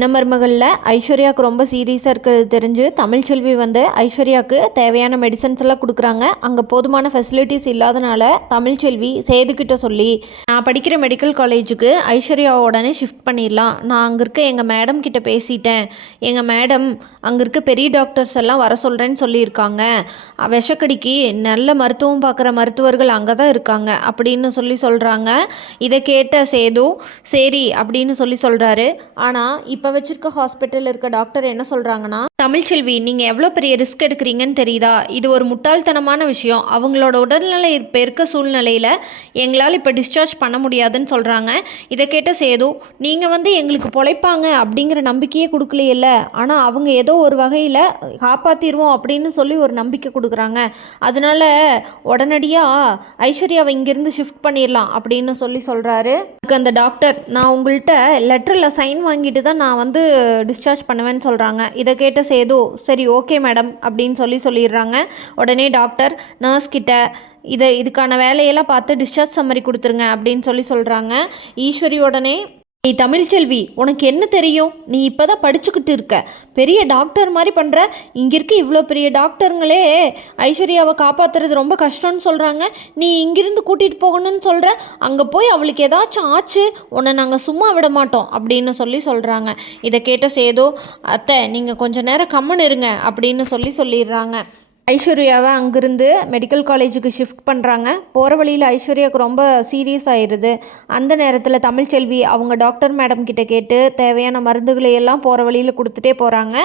சின்ன மருமகளில் ஐஸ்வர்யாவுக்கு ரொம்ப சீரியஸாக இருக்கிறது தெரிஞ்சு தமிழ்ச்செல்வி வந்து ஐஸ்வர்யாவுக்கு தேவையான மெடிசன்ஸ் எல்லாம் கொடுக்குறாங்க. அங்கே போதுமான ஃபெசிலிட்டிஸ் இல்லாதனால தமிழ்ச்செல்வி சேதுக்கிட்ட சொல்லி, நான் படிக்கிற மெடிக்கல் காலேஜுக்கு ஐஸ்வர்யாவை உடனே ஷிஃப்ட் பண்ணிடலாம், நான் அங்கே இருக்க எங்கள் மேடம் கிட்ட பேசிட்டேன், எங்கள் மேடம் அங்கே இருக்க பெரிய டாக்டர்ஸ் எல்லாம் வர சொல்கிறேன்னு சொல்லியிருக்காங்க, விஷக்கடிக்கு நல்ல மருத்துவம் பார்க்குற மருத்துவர்கள் அங்கே தான் இருக்காங்க அப்படின்னு சொல்கிறாங்க. இதை கேட்ட சேது சரி அப்படின்னு சொல்கிறாரு. ஆனால் இப்போ வச்சிருக்க ஹாஸ்பிட்டலில் இருக்க டாக்டர் என்ன சொல்கிறாங்கன்னா, தமிழ்ச்செல்வி நீங்கள் எவ்வளோ பெரிய ரிஸ்க் எடுக்கிறீங்கன்னு தெரியுதா, இது ஒரு முட்டாள்தனமான விஷயம், அவங்களோட உடல்நிலை இப்போ இருக்க சூழ்நிலையில் எங்களால் இப்போ டிஸ்சார்ஜ் பண்ண முடியாதுன்னு சொல்கிறாங்க. இதை கேட்ட சேது, நீங்கள் வந்து எங்களுக்கு பொழைப்பாங்க அப்படிங்கிற நம்பிக்கையே கொடுக்கலையில்ல, ஆனால் அவங்க ஏதோ ஒரு வகையில் காப்பாற்றிடுவோம் அப்படின்னு சொல்லி ஒரு நம்பிக்கை கொடுக்குறாங்க, அதனால உடனடியாக ஐஸ்வர்யாவை இங்கேருந்து ஷிஃப்ட் பண்ணிடலாம் அப்படின்னு சொல்கிறாரு. அதுக்கு அந்த டாக்டர், நான் உங்கள்கிட்ட லெட்டரில் சைன் வாங்கிட்டு தான் நான் வந்து டிஸ்சார்ஜ் பண்ணுவேன்னு சொல்கிறாங்க. இதை கேட்ட சேது சரி ஓகே மேடம் அப்படின்னு சொல்லிடுறாங்க. உடனே டாக்டர் நர்ஸ் கிட்ட இதுக்கான வேலையெல்லாம் பார்த்து டிஸ்சார்ஜ் சம்மரி கொடுத்துருங்க அப்படின்னு சொல்கிறாங்க. ஈஸ்வரி உடனே, நீ தமிழ்ச்செல்வி உனக்கு என்ன தெரியும், நீ இப்போ தான் படிச்சுக்கிட்டு இருக்க, பெரிய டாக்டர் மாதிரி பண்ணுற, இங்கே இருக்க இவ்வளோ பெரிய டாக்டருங்களே ஐஸ்வர்யாவை காப்பாற்றுறது ரொம்ப கஷ்டம்னு சொல்கிறாங்க, நீ இங்கிருந்து கூட்டிகிட்டு போகணும்னு சொல்கிற, அங்கே போய் அவளுக்கு ஏதாச்சும் ஆச்சு உன்னை நாங்கள் சும்மா விட மாட்டோம் அப்படின்னு சொல்கிறாங்க. இதை கேட்ட சேது, அத்தை நீங்கள் கொஞ்சம் நேரம் கம்மன் இருங்க அப்படின்னு சொல்லிடுறாங்க. ஐஸ்வர்யாவை அங்கேருந்து மெடிக்கல் காலேஜுக்கு ஷிஃப்ட் பண்ணுறாங்க. போகிற வழியில் ஐஸ்வர்யாவுக்கு ரொம்ப சீரியஸ் ஆயிடுது. அந்த நேரத்தில் தமிழ்ச்செல்வி அவங்க டாக்டர் மேடம் கிட்ட கேட்டு தேவையான மருந்துகளை எல்லாம் போகிற வழியில் கொடுத்துட்டே போகிறாங்க.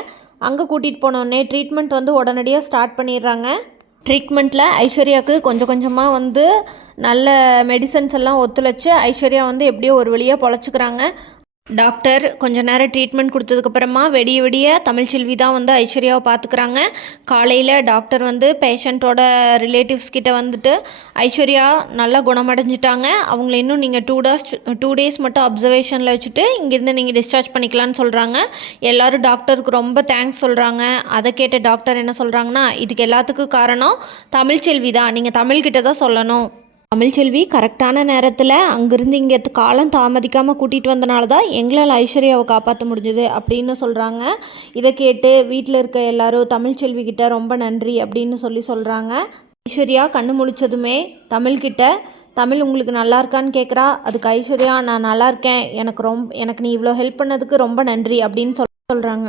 அங்கே கூட்டிகிட்டு போனோடனே ட்ரீட்மெண்ட் வந்து உடனடியாக ஸ்டார்ட் பண்ணிடுறாங்க. ட்ரீட்மெண்ட்டில் ஐஸ்வர்யாவுக்கு கொஞ்சம் கொஞ்சமாக வந்து நல்ல மெடிசன்ஸ் எல்லாம் ஒத்துழைச்சி ஐஸ்வர்யா வந்து எப்படியோ ஒரு வழியாக பொழைச்சிக்கிறாங்க. டாக்டர் கொஞ்ச நேரம் ட்ரீட்மெண்ட் கொடுத்ததுக்கப்புறமா விடிய தமிழ்ச்செல்வி தான் வந்து ஐஸ்வர்யாவை பார்த்துக்கிறாங்க. காலையில் டாக்டர் வந்து பேஷண்ட்டோட ரிலேட்டிவ்ஸ் கிட்ட வந்துட்டு ஐஸ்வர்யா நல்லா குணமடைஞ்சிட்டாங்க, அவங்கள இன்னும் நீங்கள் 2 டேஸ் மட்டும் அப்சர்வேஷனில் வச்சுட்டு இங்கேருந்து நீங்கள் டிஸ்சார்ஜ் பண்ணிக்கலான்னு சொல்கிறாங்க. எல்லோரும் டாக்டருக்கு ரொம்ப தேங்க்ஸ் சொல்கிறாங்க. அதை கேட்ட டாக்டர் என்ன சொல்கிறாங்கன்னா, இதுக்கு எல்லாத்துக்கும் காரணம் தமிழ்ச்செல்வி தான், நீங்கள் தமிழ்கிட்ட தான் சொல்லணும், தமிழ்ச்செல்வி கரெக்டான நேரத்தில் அங்கேருந்து இங்கே காலம் தாமதிக்காமல் கூட்டிகிட்டு வந்தனால தான் எங்களால் ஐஸ்வர்யாவை காப்பாற்ற முடிஞ்சுது அப்படின்னு சொல்கிறாங்க. இதை கேட்டு வீட்டில் இருக்க எல்லாரும் தமிழ்ச்செல்வி கிட்ட ரொம்ப நன்றி அப்படின்னு சொல்கிறாங்க. ஐஸ்வர்யா கண்ணு முழிச்சதுமே தமிழ் உங்களுக்கு நல்லா இருக்கான்னு கேட்குறா. அதுக்கு ஐஸ்வர்யா, நான் நல்லா இருக்கேன், எனக்கு நீ இவ்வளோ ஹெல்ப் பண்ணதுக்கு ரொம்ப நன்றி அப்படின்னு சொல்கிறாங்க.